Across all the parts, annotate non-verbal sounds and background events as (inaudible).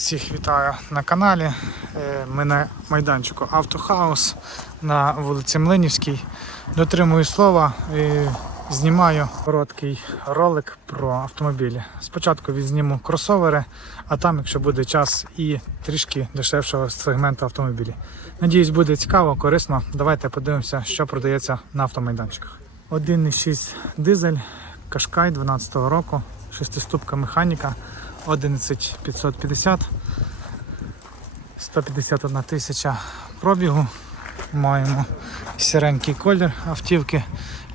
Всіх вітаю на каналі. Е, Ми на майданчику Автохаус на вулиці Млинівській. Дотримую слова і знімаю короткий ролик про автомобілі. Спочатку відзніму кросовери, а там, якщо буде час, і трішки дешевшого сегменту автомобілів. Надіюсь, буде цікаво, корисно. Давайте подивимося, що продається на автомайданчиках. 1,6 дизель, Кашкай 12 року, шестиступка механіка. 11550 151 тисяча пробігу. Маємо сіренький колір автівки,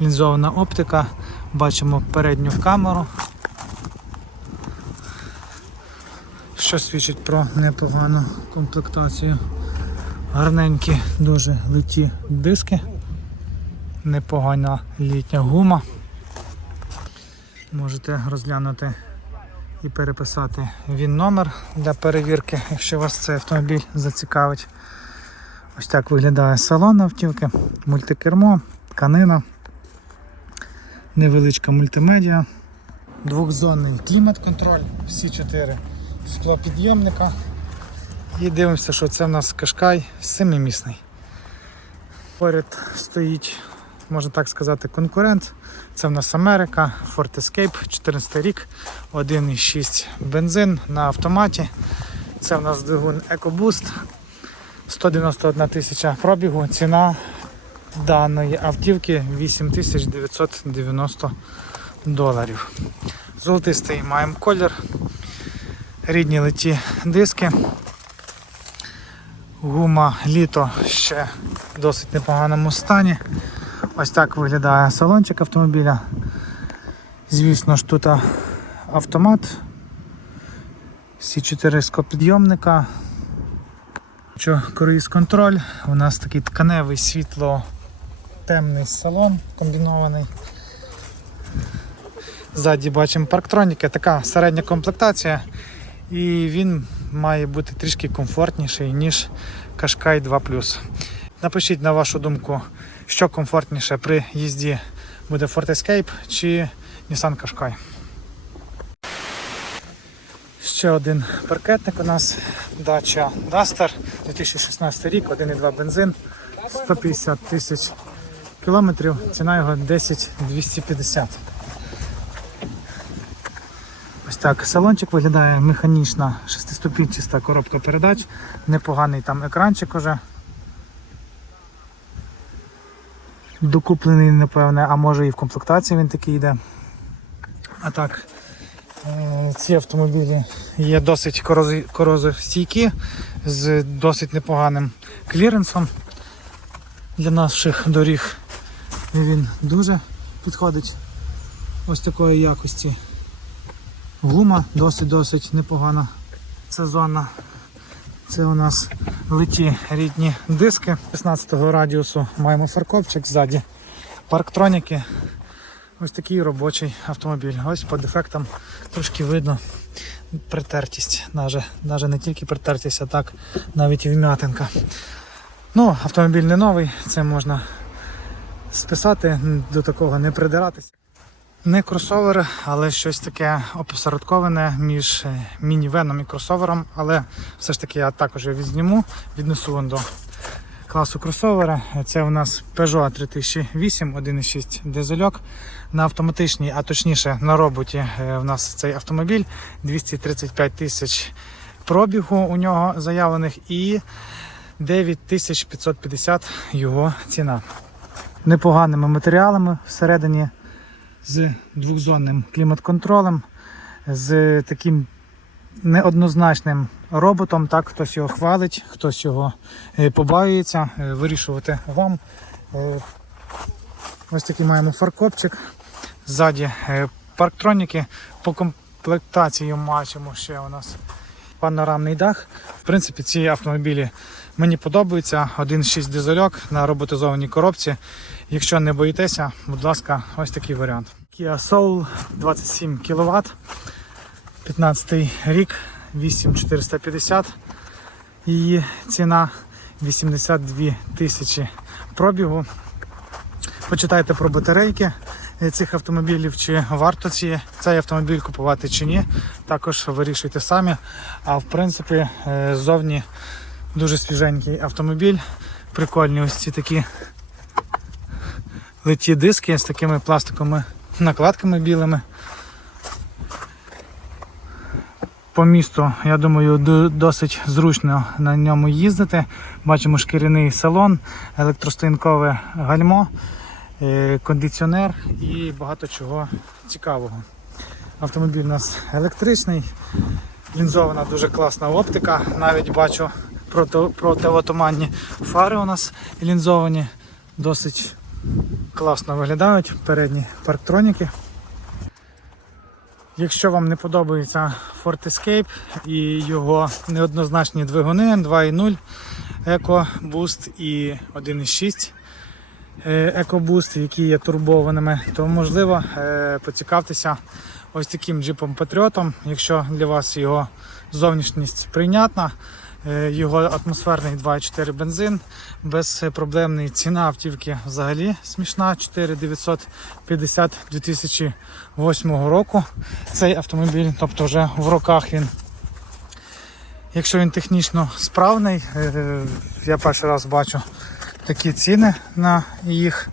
лінзована оптика. Бачимо передню камеру, що свідчить про непогану комплектацію. Гарненькі, дуже литі диски, непогана літня гума. Можете розглянути і переписати він номер для перевірки, якщо вас цей автомобіль зацікавить. Ось так виглядає салон автівки, мультикермо, тканина, невеличка мультимедіа, двохзонний клімат-контроль, всі чотири склопідйомника. І дивимося, що це в нас кашкай семимісний. Поряд стоїть, можна так сказати, конкурент. Це в нас Америка, Ford Escape, 14 рік, 1,6 бензин на автоматі. Це в нас двигун EcoBoost, 191 тисяча пробігу. Ціна даної автівки 8990 доларів. Золотистий маємо колір, рідні литі диски. Гума літо ще в досить непоганому стані. Ось так виглядає салончик автомобіля. Звісно ж тут автомат. Всі чотири скопідйомника. Що круїз контроль. У нас такий тканевий світло темний салон комбінований. Ззаді бачимо парктроніки, така середня комплектація. І він має бути трішки комфортніший, ніж Qashqai 2 Напишіть на вашу думку, що комфортніше при їзді буде Ford Escape чи Nissan Qashqai. Ще один паркетник у нас Dacia Duster 2016 рік, 1,2 бензин, 150 тисяч кілометрів, ціна його 10 250. Ось так салончик виглядає механічна шестиступінчаста коробка передач, непоганий там екранчик уже. Докуплений, напевне, а може і в комплектації він такий йде. А так, е, ці автомобілі є досить корозостійкі, з досить непоганим кліренсом для наших доріг. Він дуже підходить ось такої якості. Гума досить-досить непогана сезонна. Це у нас литі рідні диски 16-го радіусу. Маємо фаркопчик ззаді. Парктроніки. Ось такий робочий автомобіль. Ось по дефектам трошки видно притертість. Навіть, навіть не тільки притертість, а так навіть і вм'ятинка. Ну, автомобіль не новий, це можна списати, до такого не придиратися. Не кросовер, але щось таке опосередковане між е, мінівеном і кросовером. Але все ж таки я також його відзніму, віднесу до класу кросовера. Це у нас Peugeot 3008, 1.6 дизельок. На автоматичній, а точніше на роботі е, у нас цей автомобіль 235 тисяч пробігу у нього заявлених і 9550 його ціна. Непоганими матеріалами всередині з двохзонним клімат-контролем, з таким неоднозначним роботом. Так, хтось його хвалить, хтось його е, побаюється, е, вирішувати вам. Е, Ось такий маємо фаркопчик. Ззаді парктроніки. По комплектації бачимо ще у нас панорамний дах. В принципі, ці автомобілі мені подобаються. 1.6 дизельок на роботизованій коробці. Якщо не боїтеся, будь ласка, ось такий варіант. Kia Soul 27 кВт, 15 рік, 8450. Її ціна 82 тисячі пробігу. Почитайте про батарейки. Е, цих автомобілів, чи варто ці, цей автомобіль купувати чи ні. Також вирішуйте самі. А в принципі, е, ззовні дуже свіженький автомобіль. Прикольні ось ці такі литі диски з такими пластиковими накладками білими. По місту, я думаю, досить зручно на ньому їздити. Бачимо шкіряний салон, електростоянкове гальмо, кондиціонер і багато чого цікавого. Автомобіль у нас електричний, лінзована дуже класна оптика. Навіть бачу проти- фари у нас лінзовані, досить класно виглядають передні парктроніки. Якщо вам не подобається Ford Escape і його неоднозначні двигуни 2.0 EcoBoost і 1.6 е, EcoBoost, які є турбованими, то можливо е, поцікавтеся ось таким джипом Патріотом, якщо для вас його зовнішність прийнятна. е, Його атмосферний 2.4 бензин, безпроблемний ціна автівки взагалі смішна 4950 2008 року цей автомобіль, тобто вже в роках він. Якщо він технічно справний, е, я перший раз бачу такі ціни на їх.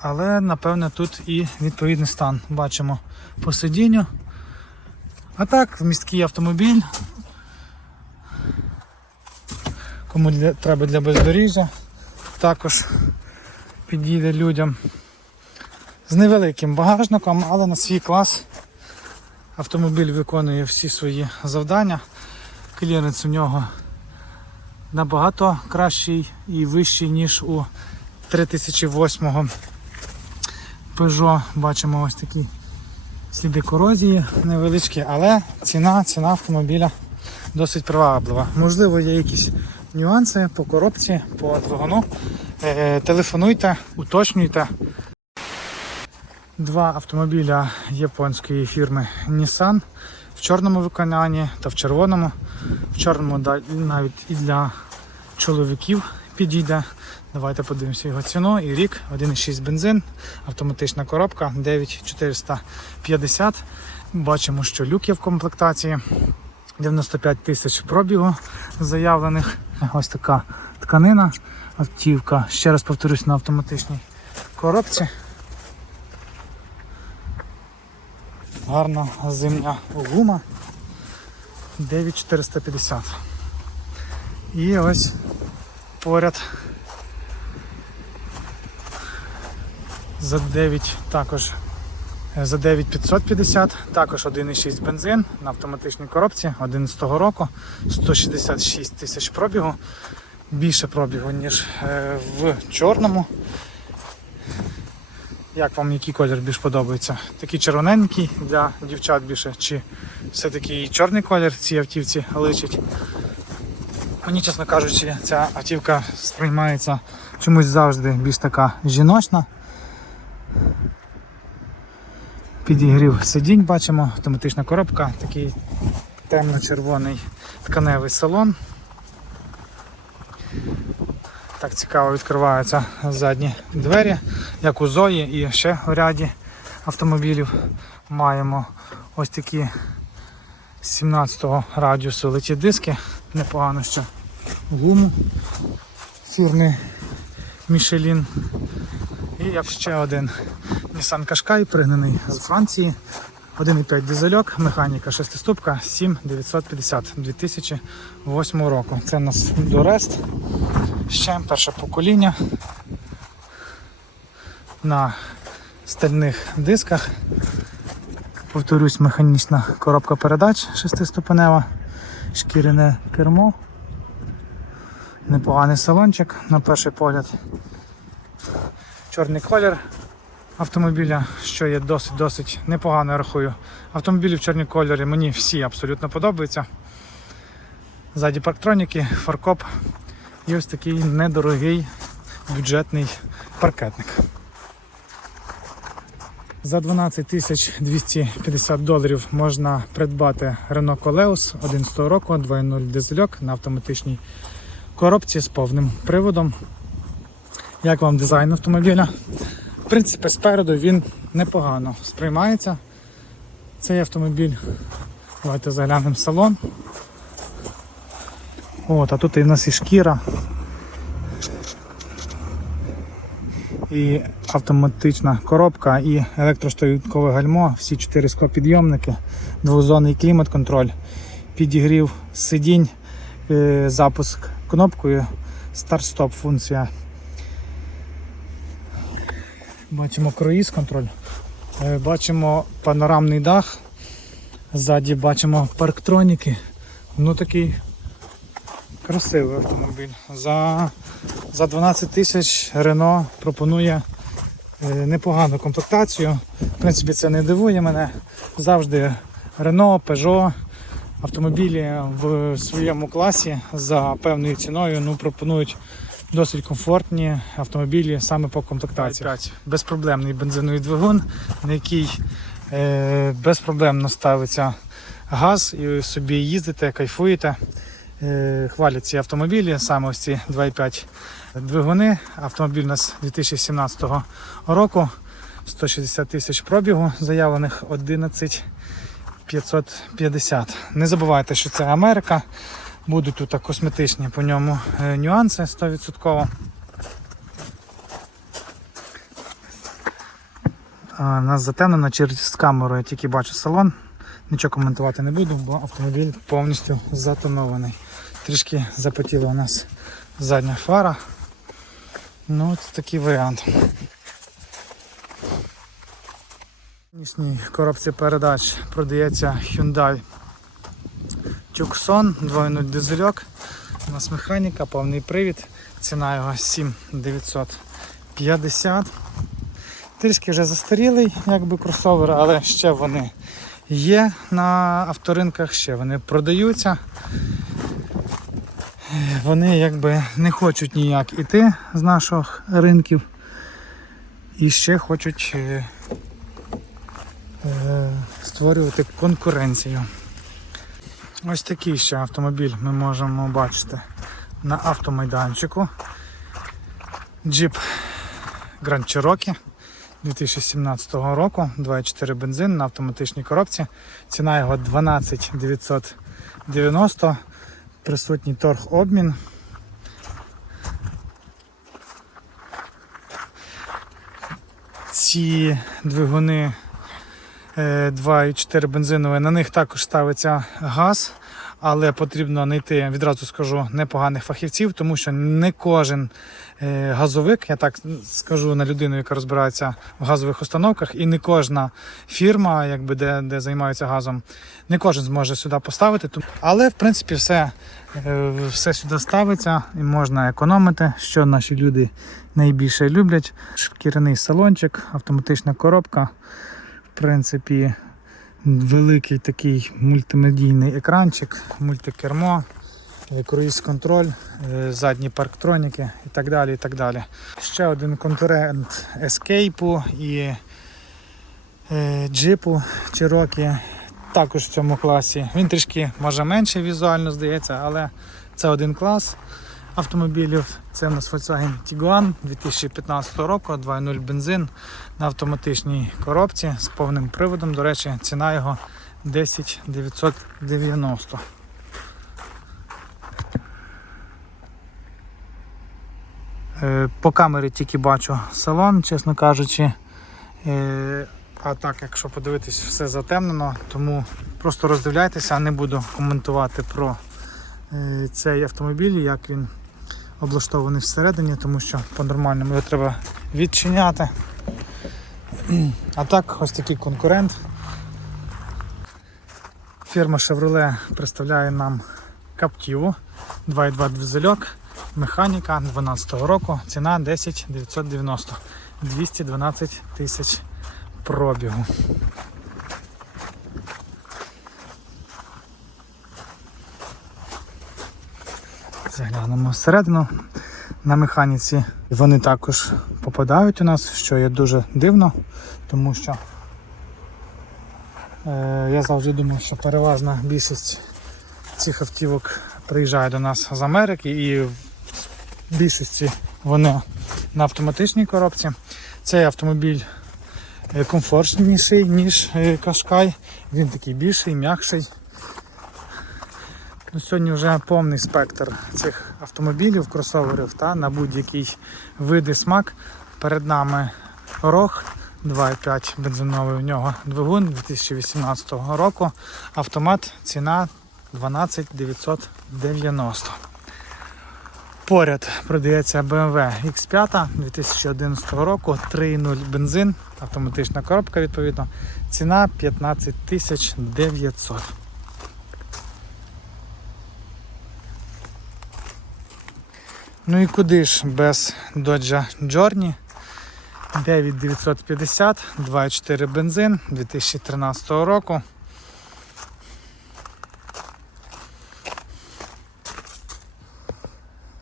Але напевне тут і відповідний стан. Бачимо по сидінню. А так, міський автомобіль. Кому для, треба для бездоріжжя, також підійде людям з невеликим багажником, але на свій клас автомобіль виконує всі свої завдання. Кліренс у нього набагато кращий і вищий, ніж у 3008 Peugeot. Бачимо ось такі сліди корозії невеличкі, але ціна, ціна автомобіля досить приваблива. Можливо, є якісь нюанси по коробці, по двигуну. Е, Телефонуйте, уточнюйте. Два автомобіля японської фірми Nissan чорному виконанні та в червоному. В чорному навіть і для чоловіків підійде. Давайте подивимося його ціну. І рік 1,6 бензин, автоматична коробка 9450. Бачимо, що люк є в комплектації. 95 тисяч пробігу заявлених. Ось така тканина, автівка. Ще раз повторюсь на автоматичній коробці. Гарна зимня гума 9450. І ось поряд за 9 також е, за 9550, також 1,6 бензин на автоматичній коробці 11 року, 166 тисяч пробігу, більше пробігу, ніж е, в чорному. Як вам який колір більш подобається? Такий червоненький для дівчат більше, чи все-таки і чорний колір цій автівці личить? Мені, чесно кажучи, ця автівка сприймається чомусь завжди більш така жіночна. Підігрів сидінь бачимо, автоматична коробка, такий темно-червоний тканевий салон. Так цікаво відкриваються задні двері, як у Зої і ще в ряді автомобілів маємо ось такі 17-го радіусу леті диски, непогано ще гуму фірми Michelin. І як ще один Nissan Qashqai, пригнаний з Франції. 1,5 дизельок, механіка 6-ступка 7950 2008 року. Це у нас Дорест. Ще перше покоління на стальних дисках. Повторюсь, механічна коробка передач 6-ступенева, шкіряне кермо, непоганий салончик на перший погляд. Чорний колір автомобіля, що є досить досить непогано, я рахую. Автомобілі в чорній кольорі мені всі абсолютно подобаються. Ззаді парктроніки, фаркоп і ось такий недорогий бюджетний паркетник. За 12 тисяч 250 доларів можна придбати Renault Coleos 11 року, 2.0 дизельок на автоматичній коробці з повним приводом. Як вам дизайн автомобіля? Принципі, спереду він непогано сприймається. Цей автомобіль. Давайте заглянемо в салон. От, а тут і в нас і шкіра. І автоматична коробка, і електростоянкове гальмо, всі чотири склопідйомники, двозонний клімат-контроль, підігрів сидінь, е, запуск кнопкою, старт-стоп функція. Бачимо круїз контроль. Е, Бачимо панорамний дах. Ззаді бачимо парктроніки. Ну такий красивий автомобіль. За, за 12 тисяч Renault пропонує е, непогану комплектацію. В принципі, це не дивує мене. Завжди Renault, Peugeot, автомобілі в своєму класі за певною ціною ну, пропонують досить комфортні автомобілі саме по комплектації. Безпроблемний бензиновий двигун, на який е, безпроблемно ставиться газ і собі їздите, кайфуєте. Е, хвалять ці автомобілі, саме ось ці 2,5 двигуни. Автомобіль у нас 2017 року, 160 тисяч пробігу, заявлених 11 550. Не забувайте, що це Америка. Будуть тут косметичні по ньому е, нюанси 100%. А, Нас затемнено через камеру, я тільки бачу салон. Нічого коментувати не буду, бо автомобіль повністю затонований. Трішки запотіла у нас задня фара. Ну, це такий варіант. В нинішній коробці передач продається Hyundai Tucson, 2.0 дизельок. У нас механіка, повний привід. Ціна його 7950. Трішки вже застарілий, якби кросовер, але ще вони є на авторинках, ще вони продаються. Вони якби не хочуть ніяк іти з наших ринків. І ще хочуть е, е, створювати конкуренцію. Ось такий ще автомобіль ми можемо бачити на автомайданчику. Джип Grand Cherokee 2017 року, 2,4 бензин на автоматичній коробці. Ціна його 12 990, присутній торг обмін. Ці двигуни 2,4 бензинові, на них також ставиться газ, але потрібно знайти, відразу скажу, непоганих фахівців, тому що не кожен е, газовик, я так скажу на людину, яка розбирається в газових установках, і не кожна фірма, якби, де, де займаються газом, не кожен зможе сюди поставити. Але в принципі все, е, все сюди ставиться і можна економити, що наші люди найбільше люблять. Шкіряний салончик, автоматична коробка. В принципі, великий такий мультимедійний екранчик, мультикермо, е, круїз-контроль, е, задні парктроніки і так далі. і так далі. Ще один конкурент Escape і е, джипу Cherokee також в цьому класі. Він трішки може менше візуально здається, але це один клас автомобілів. Це у нас Volkswagen Tiguan 2015 року, 2.0 бензин на автоматичній коробці з повним приводом. До речі, ціна його 10 990. Е, По камері тільки бачу салон, чесно кажучи. Е, А так, якщо подивитись, все затемнено, тому просто роздивляйтеся, не буду коментувати про е, цей автомобіль, як він облаштований всередині, тому що по-нормальному його треба відчиняти. (clears throat) А так, ось такий конкурент. Фірма Chevrolet представляє нам Captiva 2.2 двизельок, механіка 12 року, ціна 10 990, 212 тисяч пробігу. Заглянемо всередину на механіці. Вони також попадають у нас, що є дуже дивно, тому що е, я завжди думав, що переважна більшість цих автівок приїжджає до нас з Америки і в більшості вони на автоматичній коробці. Цей автомобіль е, комфортніший, ніж е, Кашкай. Він такий більший, м'якший. Ну, сьогодні вже повний спектр цих автомобілів, кросоверів та на будь-який вид і смак. Перед нами Рог 2,5 бензиновий у нього двигун 2018 року. Автомат ціна 12 990. Поряд продається BMW X5 2011 року, 3.0 бензин, автоматична коробка відповідно. Ціна 15 Ну і куди ж без Dodge Journey 9950, 2.4 бензин 2013 року.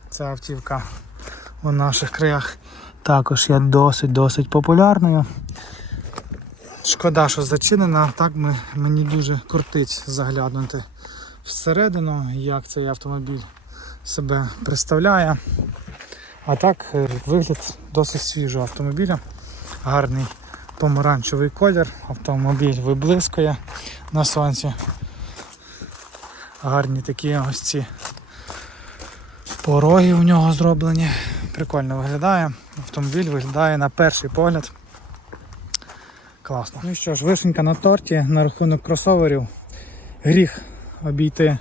Ця автівка у наших краях також є досить-досить популярною. Шкода, що зачинена, так ми, мені дуже крутить заглянути всередину, як цей автомобіль себе представляє. А так, е, вигляд досить свіжого автомобіля. Гарний помаранчевий колір, автомобіль виблискує на сонці. Гарні такі ось ці пороги у нього зроблені. Прикольно виглядає. Автомобіль виглядає на перший погляд. Класно. Ну що ж, вишенька на торті на рахунок кросоверів. Гріх обійти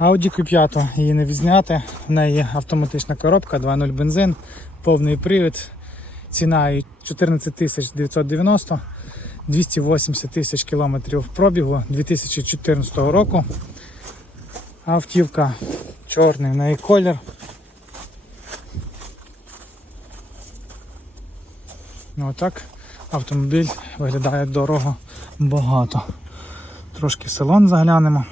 Audi Q5, її не відзняти. В неї автоматична коробка, 2.0 бензин, повний привід. Ціна її 14 990, 280 тисяч кілометрів пробігу 2014 року. Автівка чорний в неї колір. Ну, Отак автомобіль виглядає дорого багато. Трошки салон заглянемо.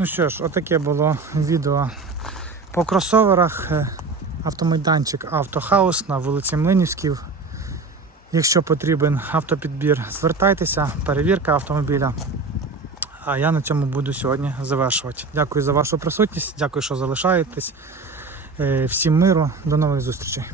Ну що ж, отаке було відео по кросоверах. Е, Автомайданчик Автохаус на вулиці Млинівськів. Якщо потрібен автопідбір, звертайтеся, перевірка автомобіля. А я на цьому буду сьогодні завершувати. Дякую за вашу присутність, дякую, що залишаєтесь. Е, Всім миру, до нових зустрічей.